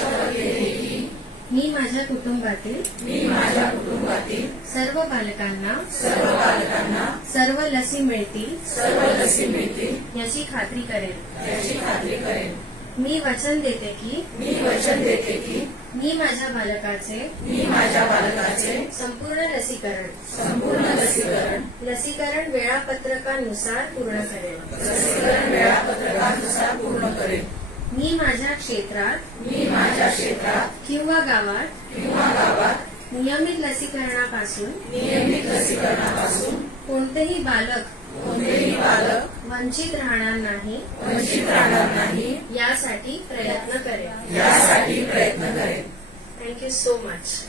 शपथ घेते की मी माझ्या कुटुंबातील सर्व बालकांना सर्व लसी मिळतील याची खात्री करेन। मी वचन देते की मी माझ्या बालकाचे संपूर्ण लसीकरण वेळापत्रकानुसार पूर्ण करेन। मी माझ्या क्षेत्रात किंवा गावात नियमित लसीकरणापासून कोणतेही बालक वंचित राहणार नाही यासाठी प्रयत्न करेन। Thank you so much.